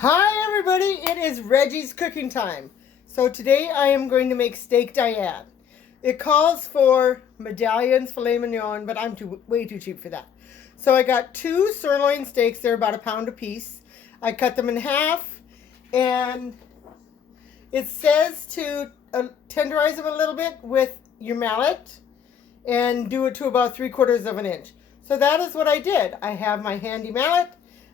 Hi everybody, it is Reggie's cooking time. So today I am going to make steak Diane. It calls for medallions, filet mignon, but I'm way too cheap for that. So I got 2 sirloin steaks, they're about £1 a piece. I cut them in half and it says to tenderize them a little bit with your mallet and do it to about 3/4 of an inch. So that is what I did. I have my handy mallet,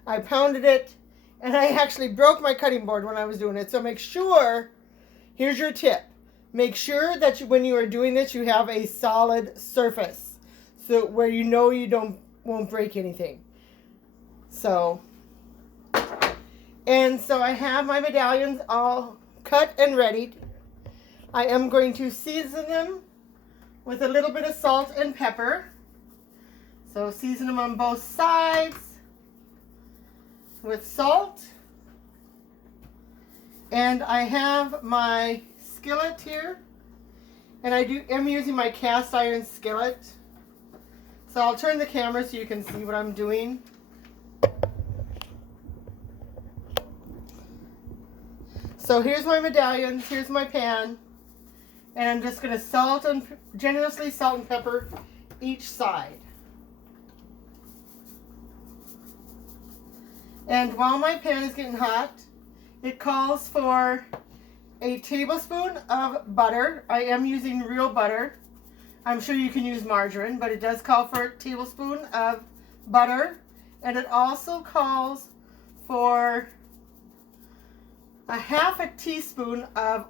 I pounded it, and I actually broke my cutting board when I was doing it. So make sure, here's your tip. Make sure that when you are doing this, you have a solid surface. So where you know you won't break anything. So I have my medallions all cut and ready. I am going to season them with a little bit of salt and pepper. So season them on both sides with salt. And I have my skillet here. And I'm using my cast iron skillet. So I'll turn the camera so you can see what I'm doing. So here's my medallions, here's my pan. And I'm just going to generously salt and pepper each side. And while my pan is getting hot, it calls for a tablespoon of butter. I am using real butter. I'm sure you can use margarine, but it does call for a tablespoon of butter. And it also calls for a half a teaspoon of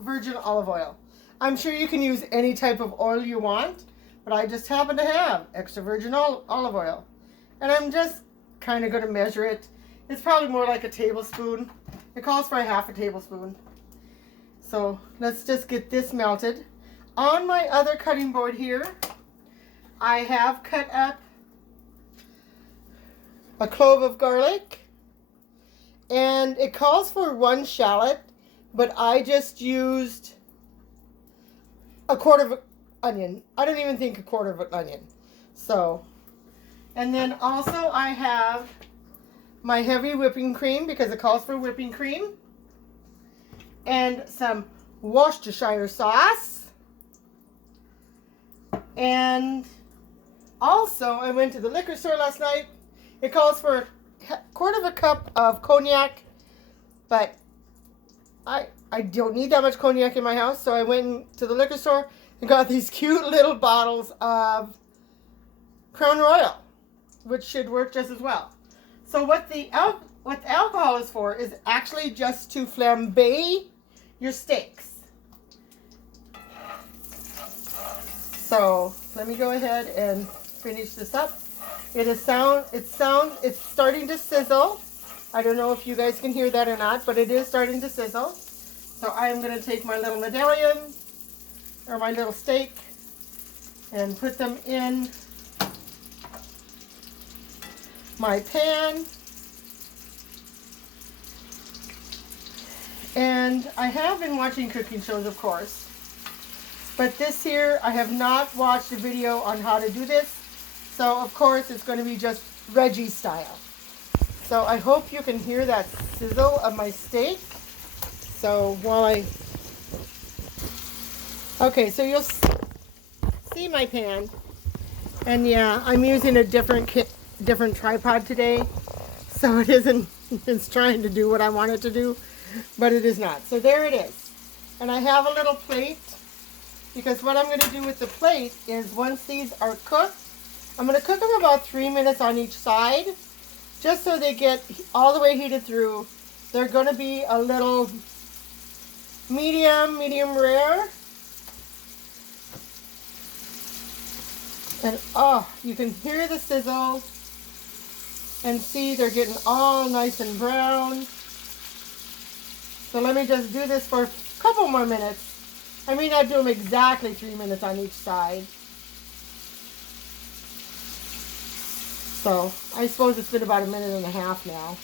virgin olive oil. I'm sure you can use any type of oil you want, but I just happen to have extra virgin olive oil. And I'm just kind of going to measure it. It's probably more like a tablespoon. It calls for a half a tablespoon. So let's just get this melted. On my other cutting board here, I have cut up a clove of garlic. And it calls for 1 shallot, but I just used a 1/4 of an onion. I don't even think a 1/4 of an onion. So, and then also I have my heavy whipping cream because it calls for whipping cream. And some Worcestershire sauce. And also I went to the liquor store last night. It calls for 1/4 cup of cognac, but I don't need that much cognac in my house, so I went to the liquor store and got these cute little bottles of Crown Royal, which should work just as well. So what the alcohol is for is actually just to flambe your steaks. So let me go ahead and finish this up. It's starting to sizzle. I don't know if you guys can hear that or not, but it is starting to sizzle. So I'm going to take my little medallion, or my little steak, and put them in my pan. And I have been watching cooking shows, of course. But this here, I have not watched a video on how to do this. So, of course, it's going to be just Reggie style. So, I hope you can hear that sizzle of my steak. So, okay, so you'll see my pan. And yeah, I'm using a different tripod today. So, it's trying to do what I want it to do, but it is not. So, there it is. And I have a little plate, because what I'm going to do with the plate is once these are cooked, I'm going to cook them about 3 minutes on each side, just so they get all the way heated through. They're going to be a little medium rare. And oh, you can hear the sizzle. And see, they're getting all nice and brown. So let me just do this for a couple more minutes. I may not do them exactly 3 minutes on each side. So I suppose it's been about 1.5 minutes now.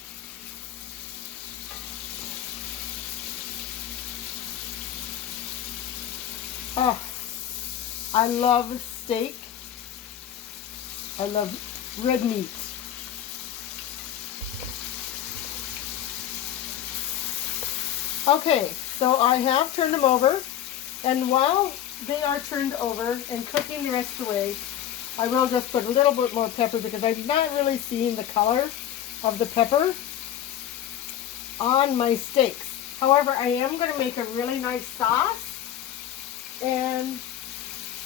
Oh, I love steak. I love red meat. Okay, so I have turned them over, and while they are turned over and cooking the rest of the way, I will just put a little bit more pepper because I'm not really seeing the color of the pepper on my steaks. However, I am going to make a really nice sauce, and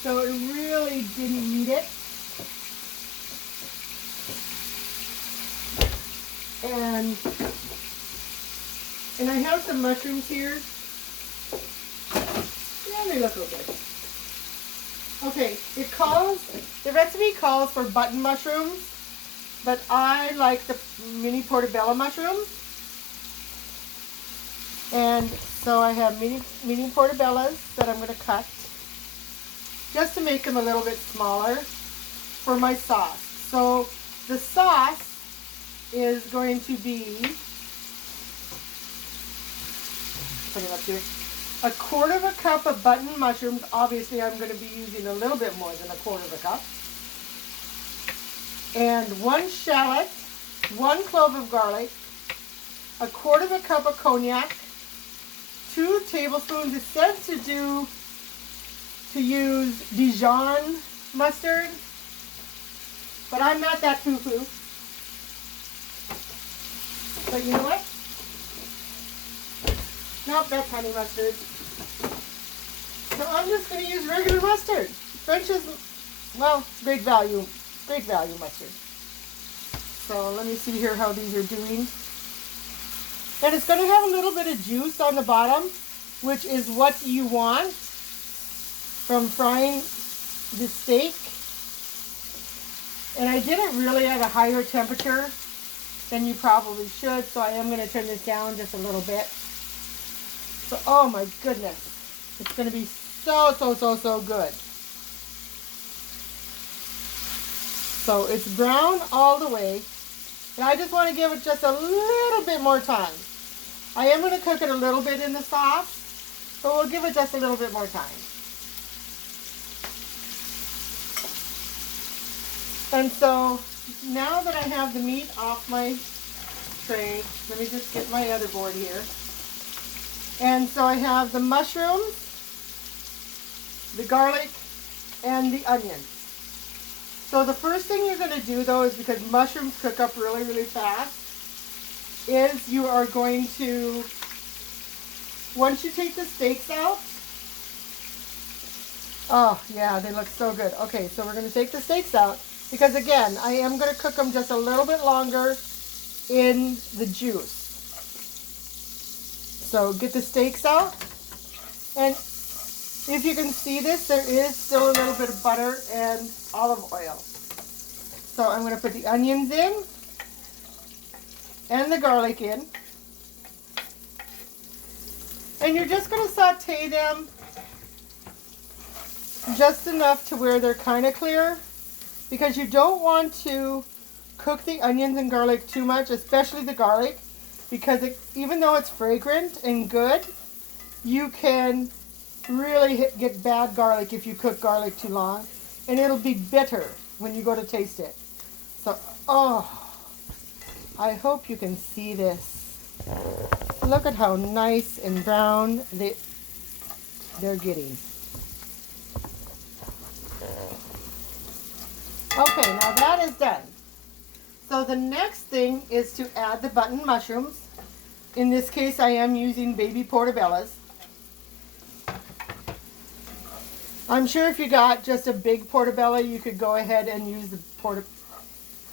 so it really didn't need it. And I have some mushrooms here. Yeah, they look okay. Okay, the recipe calls for button mushrooms, but I like the mini portobello mushrooms. And so I have mini portobellos that I'm going to cut just to make them a little bit smaller for my sauce. So the sauce is going to be, put it up here, 1/4 cup of button mushrooms. Obviously I'm going to be using a little bit more than 1/4 cup. And 1 shallot, 1 clove of garlic, 1/4 cup of cognac, 2 tablespoons. It says to use Dijon mustard, but I'm not that foo-foo. But you know what? Nope, that's honey mustard. So I'm just going to use regular mustard. French is, well, great value mustard. So let me see here how these are doing. And it's going to have a little bit of juice on the bottom, which is what you want from frying the steak. And I did it really at a higher temperature than you probably should, so I am going to turn this down just a little bit. So, oh my goodness, it's going to be so good. So it's brown all the way, and I just want to give it just a little bit more time. I am going to cook it a little bit in the sauce, but we'll give it just a little bit more time. And so now that I have the meat off my tray, let me just get my other board here. And so I have the mushrooms, the garlic, and the onions. So the first thing you're going to do, though, is because mushrooms cook up really fast, is you are going to, once you take the steaks out, oh yeah, they look so good. Okay, so we're going to take the steaks out because, again, I am going to cook them just a little bit longer in the juice. So get the steaks out, and if you can see this, there is still a little bit of butter and olive oil. So I'm going to put the onions in and the garlic in, and you're just going to saute them just enough to where they're kind of clear, because you don't want to cook the onions and garlic too much, especially the garlic, because even though it's fragrant and good, you can really get bad garlic if you cook garlic too long, and it'll be bitter when you go to taste it. So, oh, I hope you can see this. Look at how nice and brown they're getting. Okay, now that is done. So the next thing is to add the button mushrooms. In this case, I am using baby portobellos. I'm sure if you got just a big portobello, you could go ahead and use the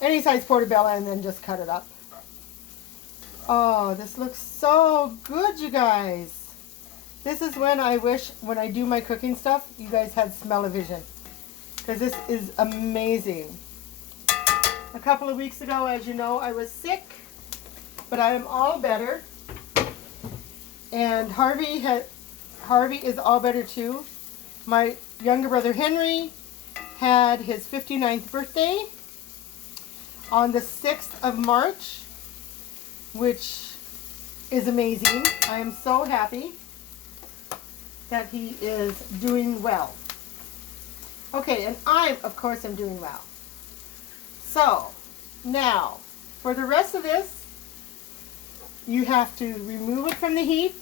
any size portobello and then just cut it up. Oh, this looks so good, you guys. This is when I wish, when I do my cooking stuff, you guys had smell-o-vision, because this is amazing. A couple of weeks ago, as you know, I was sick, but I am all better. And Harvey is all better too. My younger brother Henry had his 59th birthday on the 6th of March, which is amazing. I am so happy that he is doing well. Okay, and I, of course, am doing well. So, now, for the rest of this, you have to remove it from the heat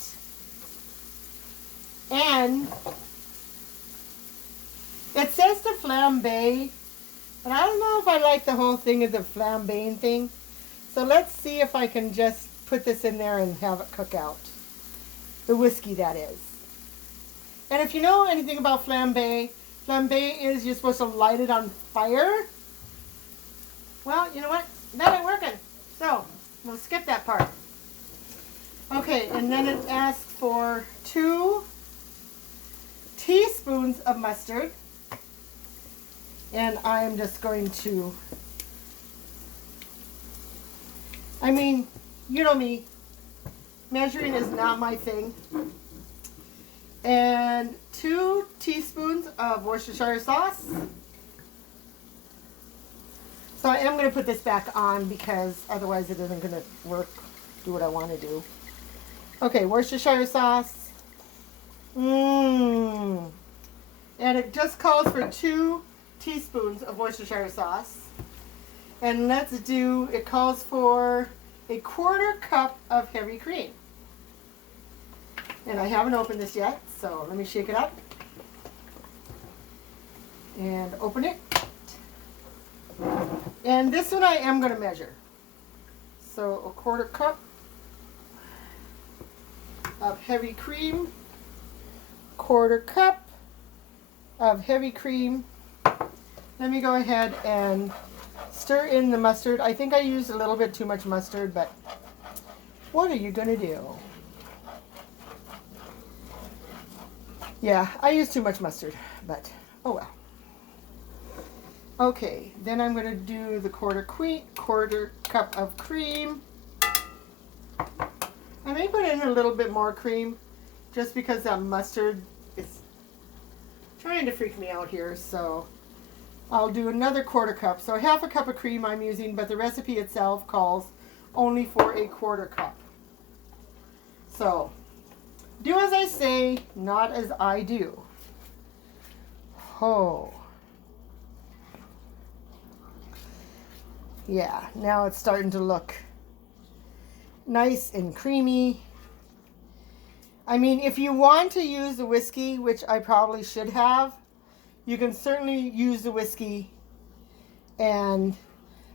And it says to flambe, but I don't know if I like the whole thing of the flambeing thing. So let's see if I can just put this in there and have it cook out. The whiskey, that is. And if you know anything about flambe, flambe is you're supposed to light it on fire. Well, you know what? That ain't working. So we'll skip that part. Okay, and then it asks for 2 teaspoons of mustard. And I am just going to, I mean, you know me, measuring is not my thing. And 2 teaspoons of Worcestershire sauce. So I am going to put this back on because otherwise it isn't going to work, do what I want to do. Okay, Worcestershire sauce. And it just calls for 2 teaspoons of Worcestershire sauce. And let's do, it calls for a 1/4 cup of heavy cream. And I haven't opened this yet, so let me shake it up. And open it. And this one I am going to measure. So a 1/4 cup of heavy cream. 1/4 cup of heavy cream. Let me go ahead and stir in the mustard. I think I used a little bit too much mustard, but what are you going to do? Yeah, I used too much mustard, but oh well. Okay, then I'm going to do the 1/4 cup of cream. I may put in a little bit more cream just because that mustard is trying to freak me out here, so I'll do another 1/4 cup. So 1/2 cup of cream I'm using, but the recipe itself calls only for a 1/4 cup. So do as I say, not as I do. Oh. Yeah, now it's starting to look nice and creamy. I mean, if you want to use the whiskey, which I probably should have, you can certainly use the whiskey and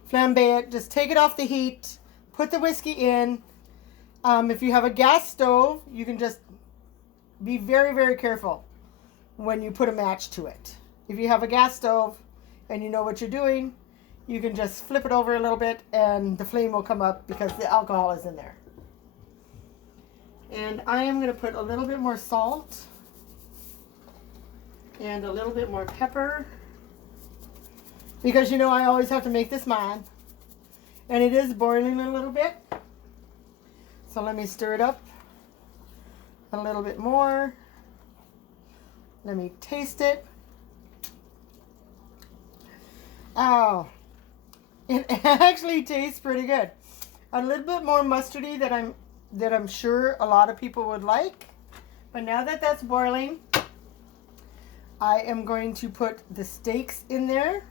flambe it. Just take it off the heat, put the whiskey in. If you have a gas stove, you can just be very, very careful when you put a match to it. If you have a gas stove and you know what you're doing, you can just flip it over a little bit and the flame will come up because the alcohol is in there. And I am going to put a little bit more salt and a little bit more pepper because you know I always have to make this mine. And it is boiling a little bit. So let me stir it up a little bit more. Let me taste it. Oh, it actually tastes pretty good. A little bit more mustardy that I'm sure a lot of people would like. But now that that's boiling, I am going to put the steaks in there.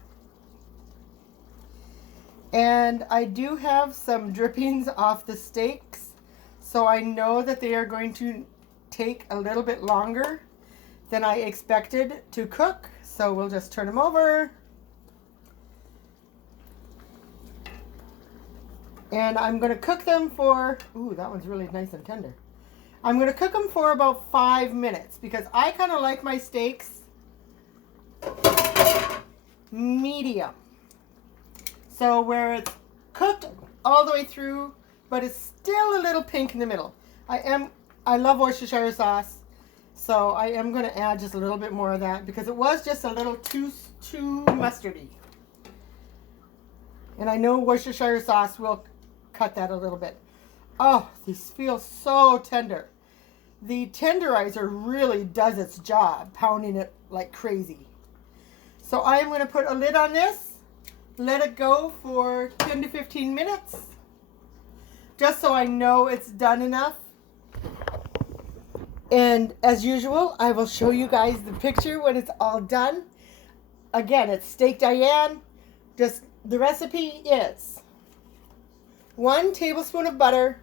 And I do have some drippings off the steaks, so I know that they are going to take a little bit longer than I expected to cook. So we'll just turn them over. And I'm going to cook them for, ooh, that one's really nice and tender. I'm going to cook them for about 5 minutes because I kind of like my steaks medium. So where it's cooked all the way through, but it's still a little pink in the middle. I love Worcestershire sauce, so I am going to add just a little bit more of that because it was just a little too mustardy. And I know Worcestershire sauce will cut that a little bit. Oh, these feel so tender. The tenderizer really does its job, pounding it like crazy. So I am going to put a lid on this, let it go for 10 to 15 minutes, just so I know it's done enough. And as usual, I will show you guys the picture when it's all done. Again, it's Steak Diane. Just the recipe is 1 tablespoon of butter,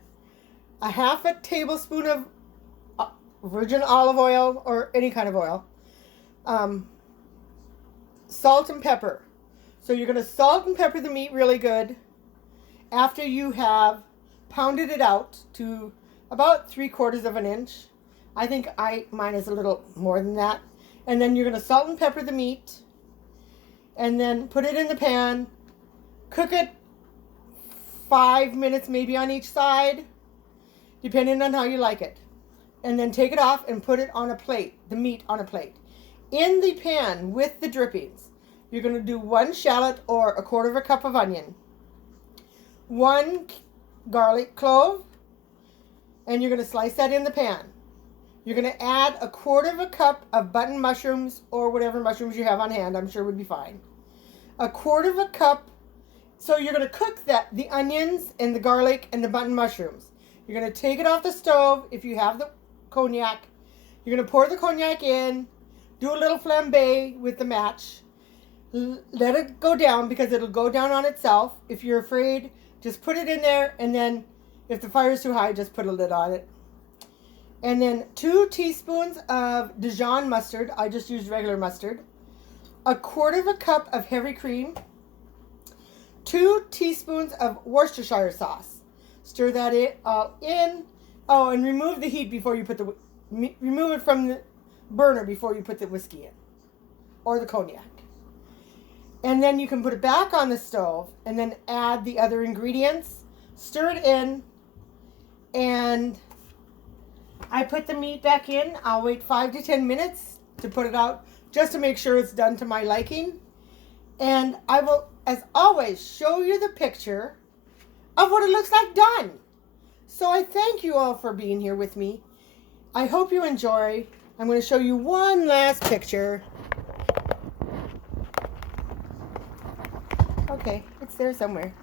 a 1/2 tablespoon of virgin olive oil or any kind of oil. Salt and pepper. So you're going to salt and pepper the meat really good after you have pounded it out to about 3/4 of an inch. I think mine is a little more than that. And then you're going to salt and pepper the meat and then put it in the pan. Cook it 5 minutes maybe on each side, depending on how you like it. And then take it off and put it on a plate, the meat on a plate. In the pan with the drippings, you're going to do 1 shallot or 1/4 cup of onion, 1 garlic clove, and you're going to slice that in the pan. You're going to add 1/4 cup of button mushrooms or whatever mushrooms you have on hand. I'm sure would be fine. 1/4 cup. So you're going to cook the onions and the garlic and the button mushrooms. You're going to take it off the stove if you have the cognac. You're going to pour the cognac in, do a little flambe with the match. Let it go down because it'll go down on itself. If you're afraid, just put it in there, and then if the fire is too high, just put a lid on it. And then 2 teaspoons of Dijon mustard. I just used regular mustard. 1/4 cup of heavy cream. 2 teaspoons of Worcestershire sauce. Stir that in. Oh, and remove the heat before you put remove it from the burner before you put the whiskey in or the cognac. And then you can put it back on the stove and then add the other ingredients. Stir it in, and I put the meat back in. I'll wait 5 to 10 minutes to put it out just to make sure it's done to my liking. And I will, as always, show you the picture of what it looks like done. So I thank you all for being here with me. I hope you enjoy. I'm going to show you one last picture. Okay, it's there somewhere.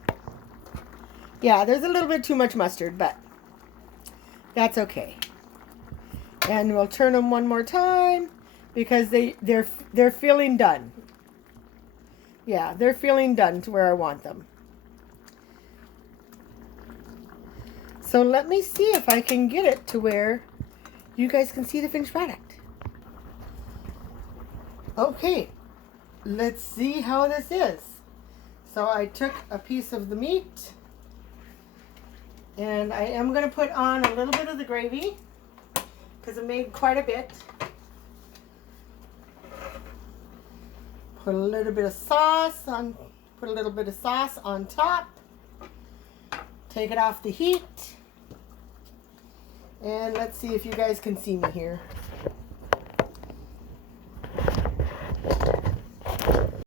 Yeah, there's a little bit too much mustard, but that's okay. And we'll turn them one more time because they're feeling done. Yeah, they're feeling done to where I want them. So let me see if I can get it to where you guys can see the finished product. Okay, let's see how this is. So I took a piece of the meat, and I am going to put on a little bit of the gravy because I made quite a bit. Put a little bit of sauce on. Put a little bit of sauce on top. Take it off the heat, and let's see if you guys can see me here.